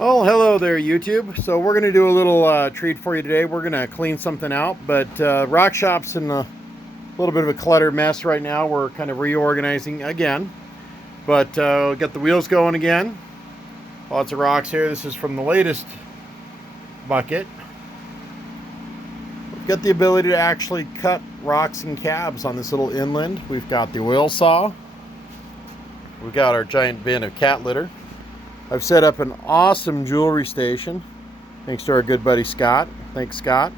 Well, hello there, YouTube. So we're going to do a little treat for you today. We're going to clean something out, but Rock Shop's in a little bit of a cluttered mess right now. We're kind of reorganizing again, but got the wheels going again. Lots of rocks here. This is from the latest bucket. We've got the ability to actually cut rocks and cabs on this little inland. We've got the oil saw. We've got our giant bin of cat litter. I've set up an awesome jewelry station, thanks to our good buddy Scott. Thanks, Scott.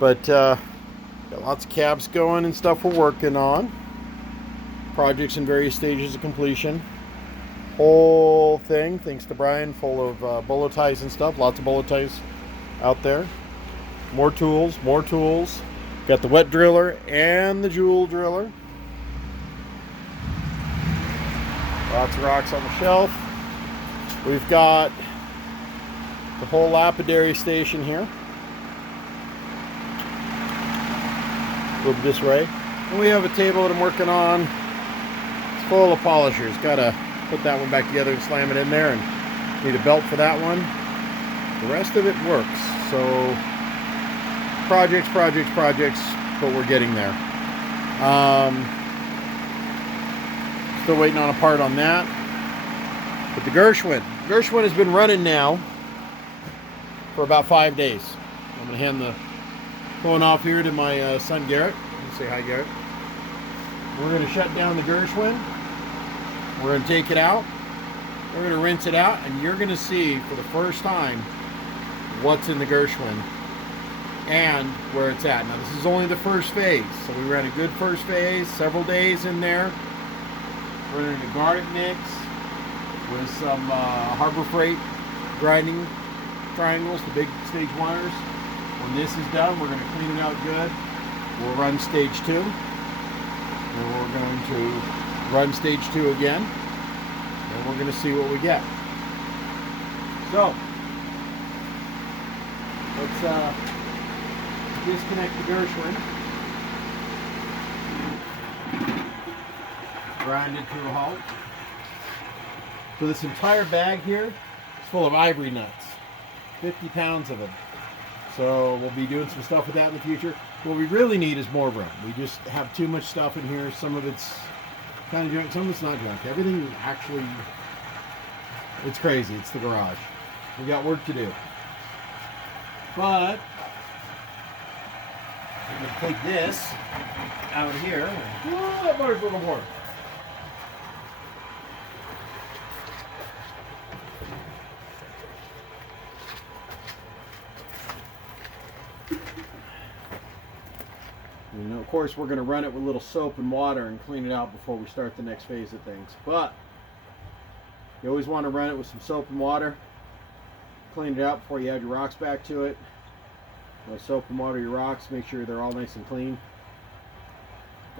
But got lots of cabs going and stuff we're working on. Projects in various stages of completion. Whole thing, thanks to Brian, full of bolo ties and stuff. Lots of bolo ties out there. More tools, more tools. Got the wet driller and the jewel driller. Lots of rocks on the shelf. We've got the whole lapidary station here. A little disarray. And we have a table that I'm working on. It's full of polishers. Gotta put that one back together and slam it in there, and need a belt for that one. The rest of it works. So projects, but we're getting there. Still waiting on a part on that. But the Gershwin has been running now for about 5 days. I'm going to hand the phone off here to my son Garrett. Say hi, Garrett. We're going to shut down the Gershwin. We're going to take it out. We're going to rinse it out, and you're going to see for the first time what's in the Gershwin and where it's at. Now, this is only the first phase, so we ran a good first phase, several days in there. We're running a garlic mix with some Harbor Freight grinding triangles, the big stage 1'ers. When this is done, we're going to clean it out good. We'll run stage 2. And we're going to run stage 2 again. And we're going to see what we get. So, let's disconnect the Gershwin. Grind it to a halt. So this entire bag here is full of ivory nuts, 50 pounds of them. So we'll be doing some stuff with that in the future. What we really need is more room. We just have too much stuff in here. Some of it's kind of junk, some of it's not junk. Everything actually, it's crazy. It's the garage. We got work to do. But I'm going to take this out of here. Oh, that butter's a little more. And of course, we're going to run it with a little soap and water and clean it out before we start the next phase of things. But you always want to run it with some soap and water. Clean it out before you add your rocks back to it. With soap and water your rocks, make sure they're all nice and clean.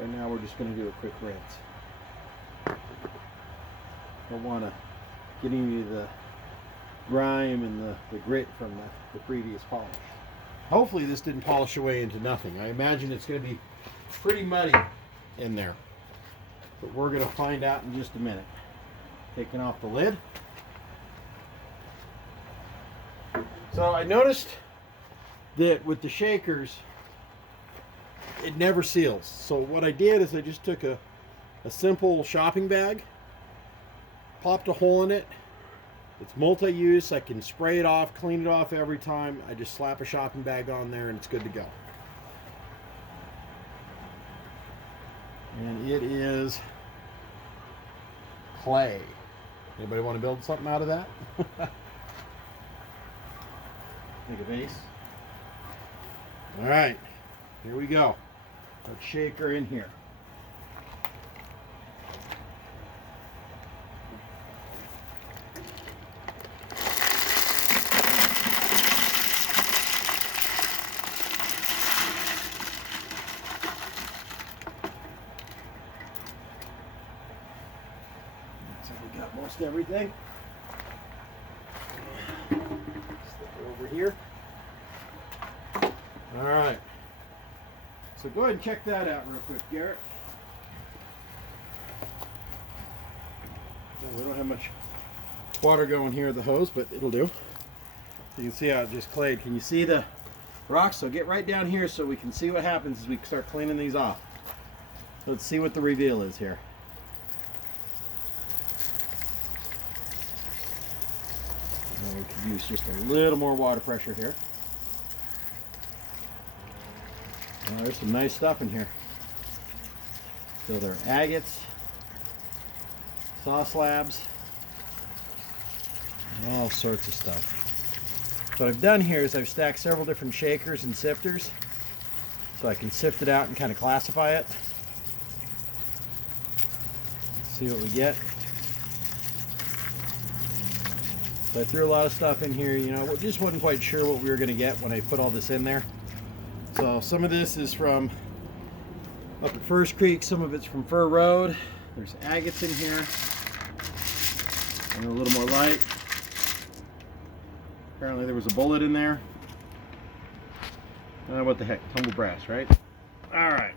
And now we're just going to do a quick rinse. Don't want to get any of the grime and the grit from the previous polish. Hopefully this didn't polish away into nothing. I imagine it's going to be pretty muddy in there. But we're going to find out in just a minute. Taking off the lid. So I noticed that with the shakers, it never seals. So what I did is I just took a simple shopping bag, popped a hole in it. It's multi-use. I can spray it off, clean it off every time. I just slap a shopping bag on there and it's good to go. And it is clay. Anybody want to build something out of that? Make a vase. All right, here we go. Put shaker in here. So we got most everything. Slip it over here. All right. So go ahead and check that out real quick, Garrett. No, we don't have much water going here at the hose, but it'll do. You can see how it just clayed. Can you see the rocks? So get right down here so we can see what happens as we start cleaning these off. Let's see what the reveal is here. And we could use just a little more water pressure here. Well, there's some nice stuff in here. So there are agates, saw slabs, all sorts of stuff. So what I've done here is I've stacked several different shakers and sifters so I can sift it out and kind of classify it. Let's see what we get. So I threw a lot of stuff in here, you know, just wasn't quite sure what we were going to get when I put all this in there. So some of this is from up at First Creek, some of it's from Fur Road. There's agates in here. And a little more light. Apparently there was a bullet in there. What the heck, tumble brass, right? All right.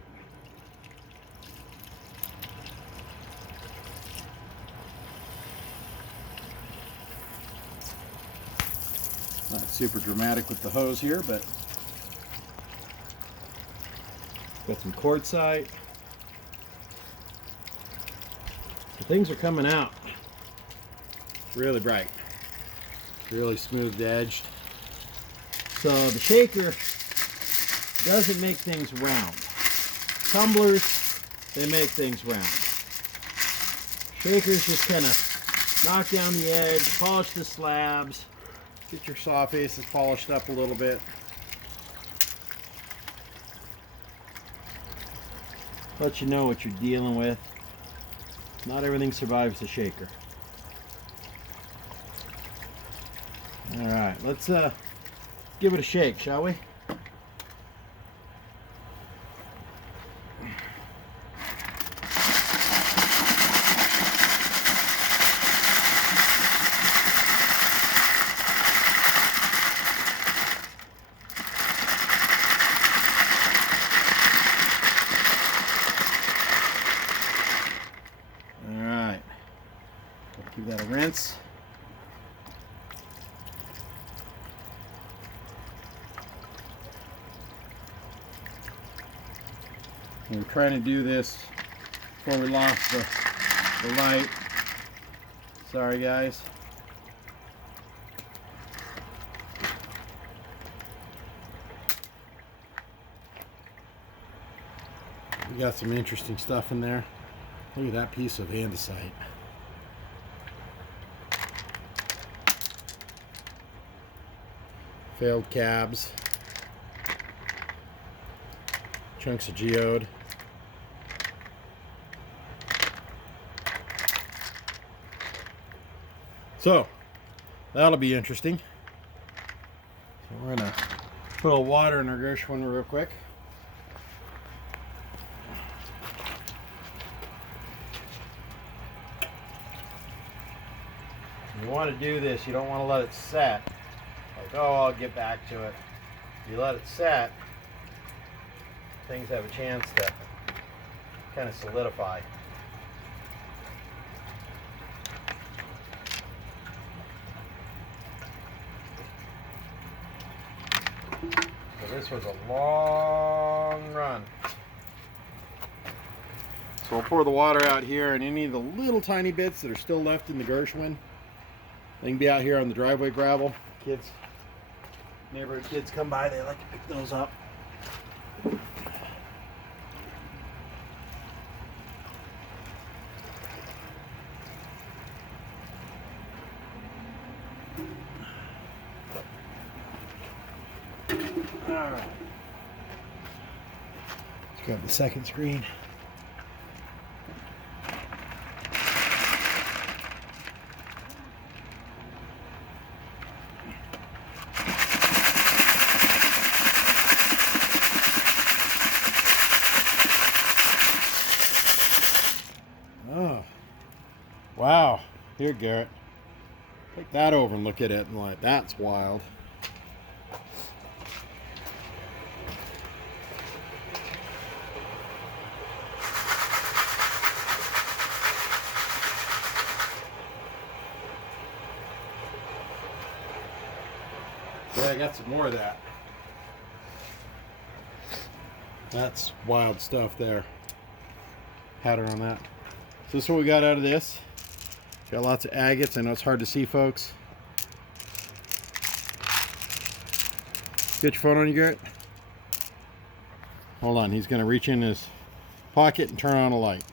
Not super dramatic with the hose here, but got some quartzite. So things are coming out really bright, really smooth edged. So the shaker doesn't make things round. Tumblers, they make things round. Shakers just kind of knock down the edge, polish the slabs, get your saw faces polished up a little bit. Let you know what you're dealing with. Not everything survives the shaker. All right, let's give it a shake, shall we? All right, give that a rinse. And we're trying to do this before we lost the light. Sorry guys. We got some interesting stuff in there. Look at that piece of andesite. Failed cabs. Chunks of geode. So that'll be interesting. So we're gonna put a little water in our Gershwin real quick. You want to do this, you don't want to let it set. Like, oh, I'll get back to it. You let it set, things have a chance to kind of solidify. So this was a long run. So I'll pour the water out here, and any of the little tiny bits that are still left in the Gershwin, they can be out here on the driveway gravel. Kids, neighborhood kids come by, they like to pick those up. All right. Let's grab the second screen. Oh, wow. Here, Garrett. Take that over and look at it and like, that's wild. Yeah, I got some more of that. That's wild stuff there. Pattern on that. So this is what we got out of this. Got lots of agates. I know it's hard to see, folks. Get your phone on you, Garrett. Hold on, he's gonna reach in his pocket and turn on a light.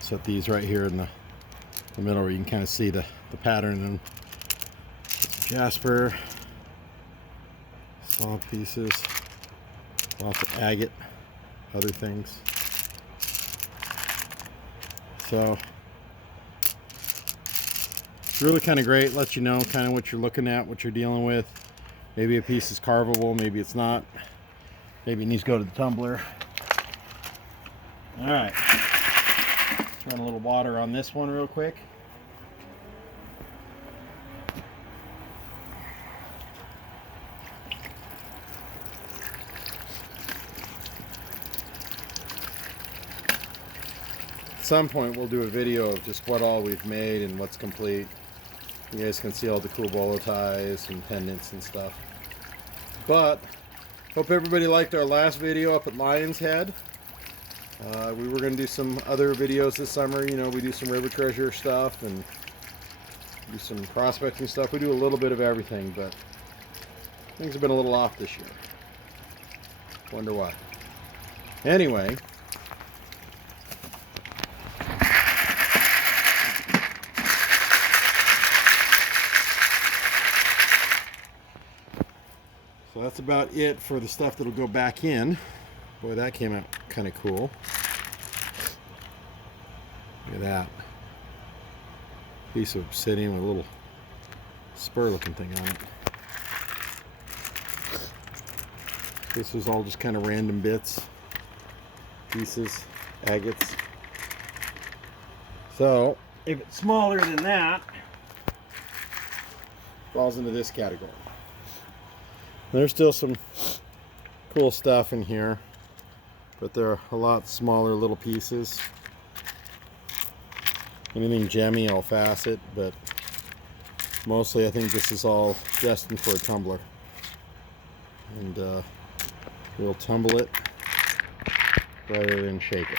Set these right here in the middle where you can kind of see the pattern. And jasper, saw pieces, lots of agate, other things. So it's really kind of great. Lets you know kind of what you're looking at, what you're dealing with. Maybe a piece is carvable, maybe it's not. Maybe it needs to go to the tumbler. All right, run a little water on this one real quick. At some point we'll do a video of just what all we've made and what's complete. You guys can see all the cool bolo ties and pendants and stuff. But hope everybody liked our last video up at Lion's Head. We were going to do some other videos this summer. You know, we do some river treasure stuff and do some prospecting stuff. We do a little bit of everything, but things have been a little off this year. Wonder why. Anyway, so that's about it for the stuff that'll go back in. Boy, that came out kind of cool. Look at that. Piece of obsidian with a little spur looking thing on it. This was all just kind of random bits, pieces, agates. So, if it's smaller than that, falls into this category. There's still some cool stuff in here, but they're a lot smaller little pieces. Anything gemmy, I'll facet, but mostly I think this is all destined for a tumbler. And we'll tumble it rather than shake it.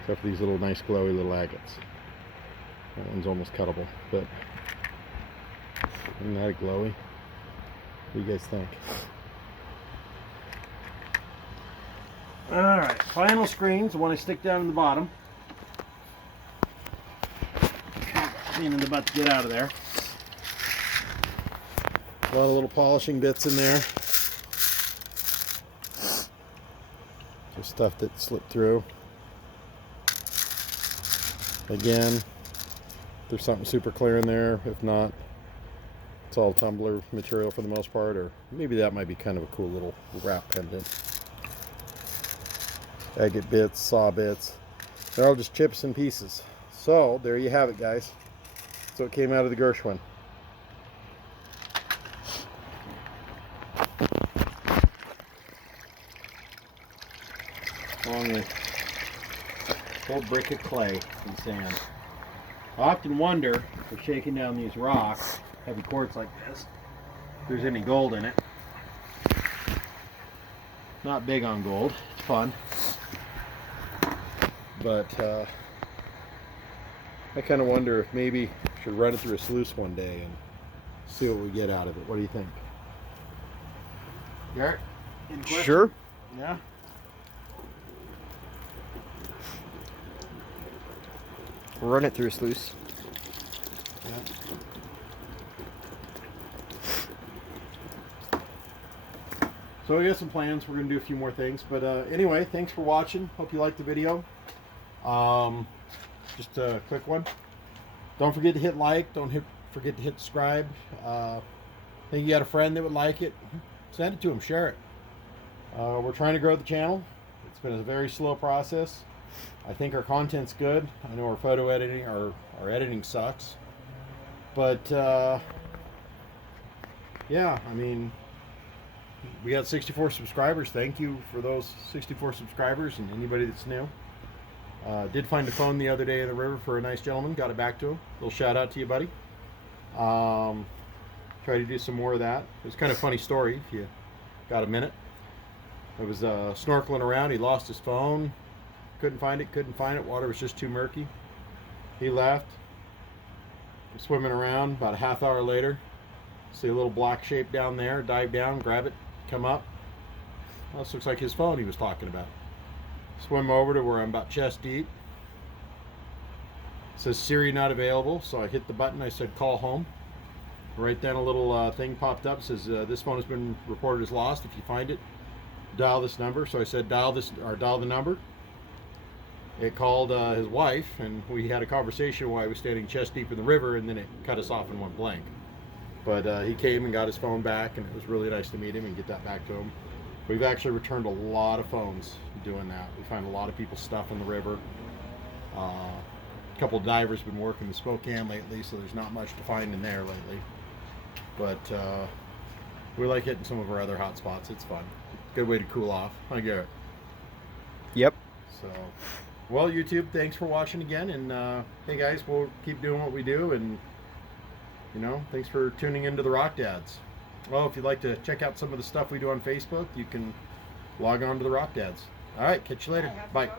Except for these little nice glowy little agates. That one's almost cuttable, but isn't that glowy? What do you guys think? Alright, final screens, the one I stick down in the bottom. Pain in the butt to get out of there. A lot of little polishing bits in there. Just stuff that slipped through. Again, there's something super clear in there. If not, it's all tumbler material for the most part, or maybe that might be kind of a cool little wrap pendant. Agate bits, saw bits. They're all just chips and pieces. So, there you have it, guys. So it came out of the Gershwin. Along with a whole brick of clay and sand. I often wonder, if shaking down these rocks, heavy quartz like this, if there's any gold in it. Not big on gold, it's fun. But I kind of wonder if maybe I should run it through a sluice one day and see what we get out of it. What do you think? Garrett? Sure. Yeah? Run it through a sluice. Yeah. So we got some plans. We're going to do a few more things. But anyway, thanks for watching. Hope you liked the video. Just a quick one. Don't forget to hit like. Don't forget to hit subscribe. Think you got a friend that would like it. Send it to them. Share it. We're trying to grow the channel. It's been a very slow process. I think our content's good. I know our photo editing, our editing sucks. But yeah, I mean, we got 64 subscribers. Thank you for those 64 subscribers and anybody that's new. Did find a phone the other day in the river for a nice gentleman. Got it back to him. Little shout out to you, buddy. Try to do some more of that. It was kind of a funny story if you got a minute. I was snorkeling around. He lost his phone. Couldn't find it. Water was just too murky. He left. I'm swimming around. About a half hour later, see a little black shape down there. Dive down, grab it, come up. Well, this looks like his phone he was talking about. Swim over to where I'm about chest deep. It says Siri not available, so I hit the button. I said call home. Right then a little thing popped up. It says this phone has been reported as lost. If you find it, dial this number. So I said dial the number. It called his wife, and we had a conversation while I was standing chest deep in the river, and then it cut us off and went blank. But he came and got his phone back, and it was really nice to meet him and get that back to him. We've actually returned a lot of phones doing that. We find a lot of people's stuff in the river. A couple of divers have been working in Spokane lately, so there's not much to find in there lately. But we like hitting some of our other hot spots. It's fun. Good way to cool off. Hi, Garrett. Yep. So, well, YouTube, thanks for watching again. And hey, guys, we'll keep doing what we do. And, you know, thanks for tuning into the Rock Dads. Well, if you'd like to check out some of the stuff we do on Facebook, you can log on to the Rock Dads. All right, catch you later. Bye.